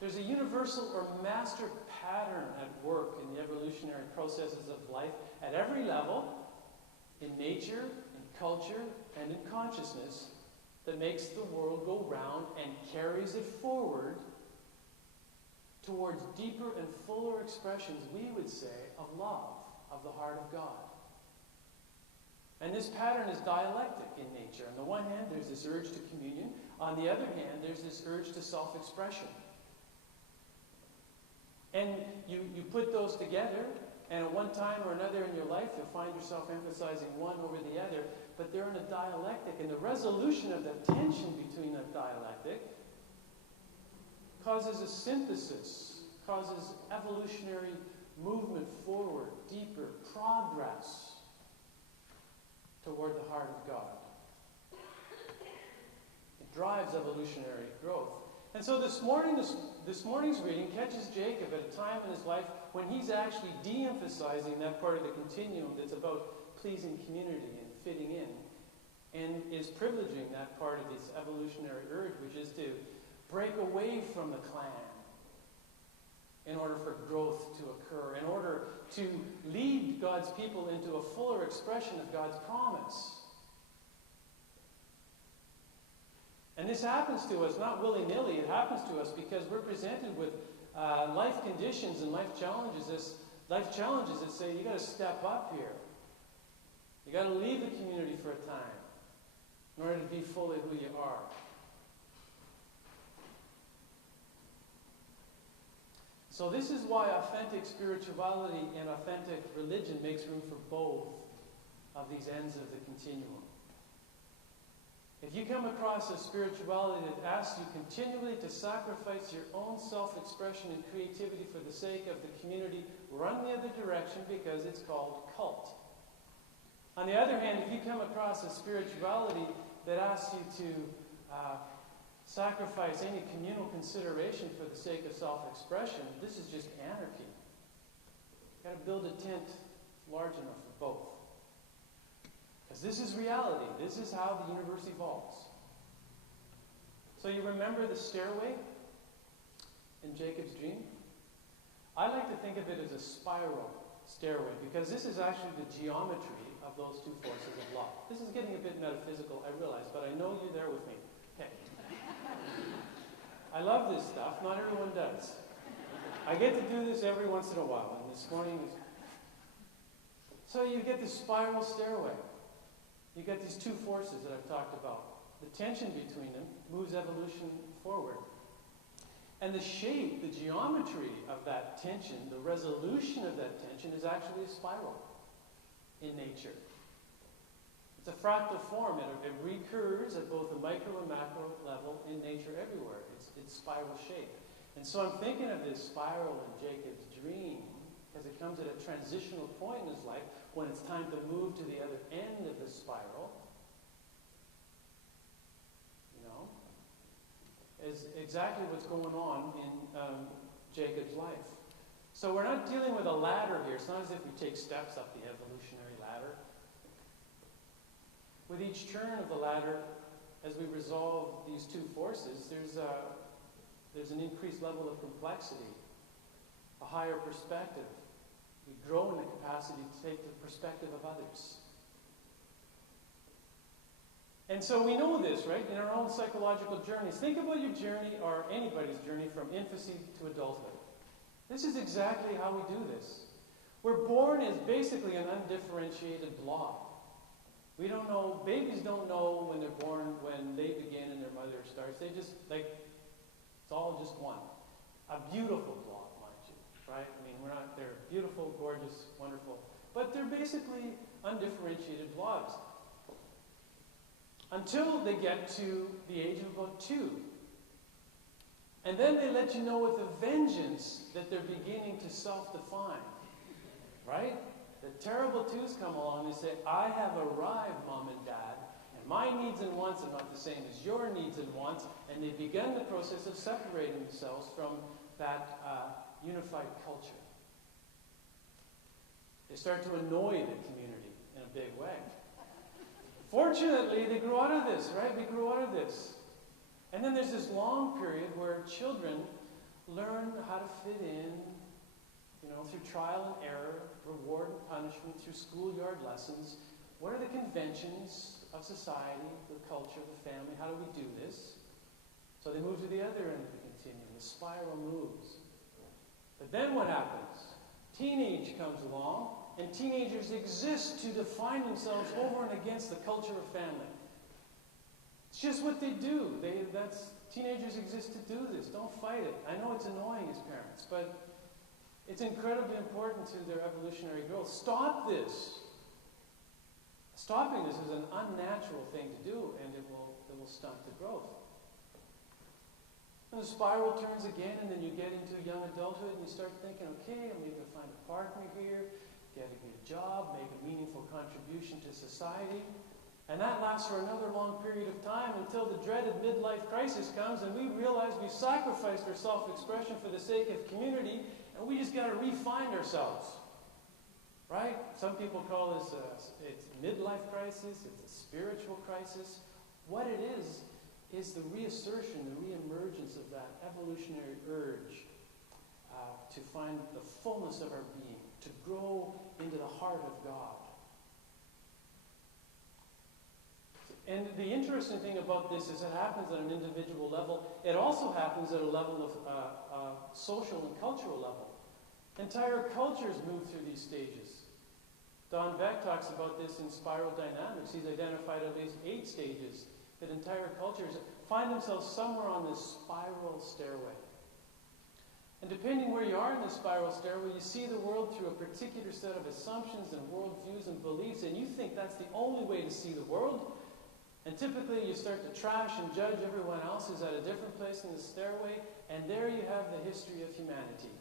There's a universal or master pattern at work in the evolutionary processes of life at every level, in nature, in culture, and in consciousness, that makes the world go round and carries it forward towards deeper and fuller expressions, we would say, of love, of the heart of God. And this pattern is dialectic in nature. On the one hand, there's this urge to communion. On the other hand, there's this urge to self-expression. And you put those together, and at one time or another in your life, you'll find yourself emphasizing one over the other, but they're in a dialectic. And the resolution of the tension between that dialectic causes a synthesis, causes evolutionary movement forward, deeper progress toward the heart of God. It drives evolutionary growth. And so this morning's reading catches Jacob at a time in his life when he's actually de-emphasizing that part of the continuum that's about pleasing community and fitting in, and is privileging that part of this evolutionary urge, which is to break away from the clan in order for growth to occur, in order to lead God's people into a fuller expression of God's promise. And this happens to us not willy-nilly. It happens to us because we're presented with life conditions and life challenges that say, you got to step up here. You got to leave the community for a time in order to be fully who you are. So this is why authentic spirituality and authentic religion makes room for both of these ends of the continuum. If you come across a spirituality that asks you continually to sacrifice your own self-expression and creativity for the sake of the community, run the other direction because it's called cult. On the other hand, if you come across a spirituality that asks you to sacrifice any communal consideration for the sake of self-expression, this is just anarchy. You've got to build a tent large enough for both. Because this is reality. This is how the universe evolves. So you remember the stairway in Jacob's dream? I like to think of it as a spiral stairway because this is actually the geometry of those two forces of law. This is getting a bit metaphysical, I realize, but I know you're there with me. Okay. I love this stuff. Not everyone does. I get to do this every once in a while, and this morning is... So you get this spiral stairway. You get these two forces that I've talked about. The tension between them moves evolution forward. And the shape, the geometry of that tension, the resolution of that tension is actually a spiral in nature. It's a fractal form. It recurs at both the micro and macro level in nature everywhere. It's spiral shape. And so I'm thinking of this spiral in Jacob's dream because it comes at a transitional point in his life when it's time to move to the other end of the spiral. You know? Is exactly what's going on in Jacob's life. So we're not dealing with a ladder here. It's not as if we take steps up the evolutionary ladder. With each turn of the ladder, as we resolve these two forces, there's an increased level of complexity, a higher perspective. We grow in the capacity to take the perspective of others. And so we know this, right, in our own psychological journeys. Think about your journey, or anybody's journey, from infancy to adulthood. This is exactly how we do this. We're born as basically an undifferentiated blob. We don't know, babies don't know when they're born, when they begin and their mother starts. They just, it's all just one. A beautiful blob, mind you, right? I mean, they're beautiful, gorgeous, wonderful, but they're basically undifferentiated blobs. Until they get to the age of about 2. And then they let you know with a vengeance that they're beginning to self-define, right? The terrible 2s come along and they say, I have arrived, Mom and Dad, and my needs and wants are not the same as your needs and wants, and they've begun the process of separating themselves from that unified culture. They start to annoy the community in a big way. Fortunately, they grew out of this, right? We grew out of this. And then there's this long period where children learn how to fit in, through trial and error, reward and punishment, through schoolyard lessons. What are the conventions of society, the culture, the family? How do we do this? So they move to the other end of the continuum. The spiral moves. But then what happens? Teenage comes along, and teenagers exist to define themselves over and against the culture of family. It's just what they do. Teenagers exist to do this. Don't fight it. I know it's annoying as parents, but it's incredibly important to their evolutionary growth. Stop this. Stopping this is an unnatural thing to do, and it will stunt the growth. And the spiral turns again, and then you get into young adulthood, and you start thinking, okay, I'm going to find a partner here, get a good job, make a meaningful contribution to society. And that lasts for another long period of time until the dreaded midlife crisis comes, and we realize we've sacrificed our self-expression for the sake of community, and we just got to re-find ourselves. Right? Some people call this it's midlife crisis, it's a spiritual crisis. What it is the reassertion, the reemergence of that evolutionary urge to find the fullness of our being, to grow into the heart of God. And the interesting thing about this is it happens at an individual level. It also happens at a level of social and cultural level. Entire cultures move through these stages. Don Beck talks about this in Spiral Dynamics. He's identified at least 8 stages that entire cultures find themselves somewhere on this spiral stairway. And depending where you are in this spiral stairway, you see the world through a particular set of assumptions and worldviews and beliefs, and you think that's the only way to see the world. And typically you start to trash and judge everyone else who's at a different place in the stairway, and there you have the history of humanity.